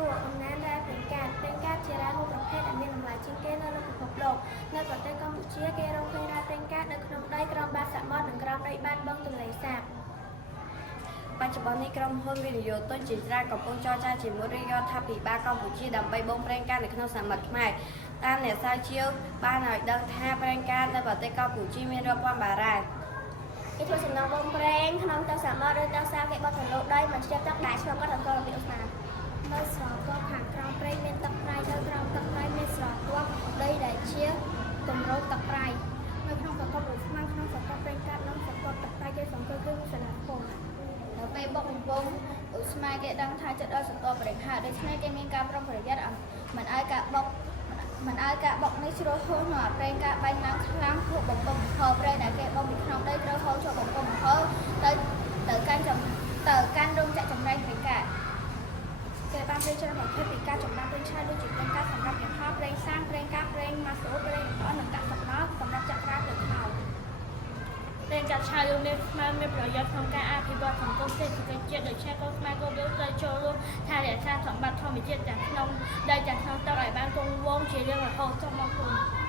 សួរអំណាចដែលប្រេងកាតជារ៉ែមួយប្រភេទដែលមានតម្លៃជាងគេនៅលើពិភពលោកនៅប្រទេសកម្ពុជាគេរកឃើញរ៉ែប្រេងកាតនៅក្នុងដីក្រោមបាតសមុទ្រនិងក្រោមដីបាតបឹងទន្លេសាបបច្ចុប្បន្ននេះក្រុមហ៊ុនវិនិយោគទុនជាច្រើនកំពុងចរចាជាមួយរដ្ឋាភិបាលកម្ពុជាដើម្បីបូមប្រេងកាតនៅក្នុងសមុទ្រខ្មែរតាមអ្នកស្រាវជ្រាវបានឲ្យដឹងថាប្រេងកាតនៅប្រទេសកម្ពុជាមានរាប់ពាន់បារ៉ែលគេធ្វើសំណងបូមប្រេងក្នុងទឹកសមុទ្រឬទឹកសាបគេបត់ទៅលើដីមិនជាទឹកដែលឆ្លងកាត់អន្តរជាតិស្នានៅស្រទាប់ខាងក្រោមប្រេងមានទឹកប្រៃនៅក្រោមទឹកប្រៃមានស្រទាប់ដីដែលជាគម្របទឹកប្រៃនៅក្នុងស្រទាប់ឧស្ម័នក្នុងស្រទាប់ប្រេងកាតនិងស្រទាប់ទឹកប្រៃគេសង្កេតគឺមានសារពងនៅពេលបុកបំពង់ឧស្ម័នគេដឹងថាចិត្តដល់ស្រទាប់ប្រេងហើយដូច្នេះគេមានការប្រុងប្រយ័ត្នមិនឲ្យការបុកនេះជ្រុះហួសនៅប្រេងកាតបែកឡើងខ្លាំងហួសបំពង់ហូរប្រេងដែលគេបុកពីក្នុងដីត្រូវហូរចូលបំពង់ហូរទៅកាន់រោងចក្រចម្រាញ់ប្រេងកាតគេបានរៀបចំប្រភេទពីការចម្រាញ់ប្រេងឆៅដូចជាប្រេងកាតសម្រាប់យន្តហោះប្រេងសាំងប្រេងកាតប្រេងម៉ាសូប្រេងអននិងកាកសំណល់សម្រាប់ចាក់ប្រើទៅខោប្រេងកាតឆៅលោកនេះខ្មែរមានប្រយោជន៍ក្នុងការអភិវឌ្ឍសង្គមសេដ្ឋកិច្ចជាតិដោយឆែកកូនខ្មែរក៏យកទៅចូលរួមថែរក្សាសម្បត្តិធម្មជាតិទាំងក្នុងដីទាំងក្នុងទឹកឲ្យបានគង់វង្សជារៀងរហូតចុះមកគុំ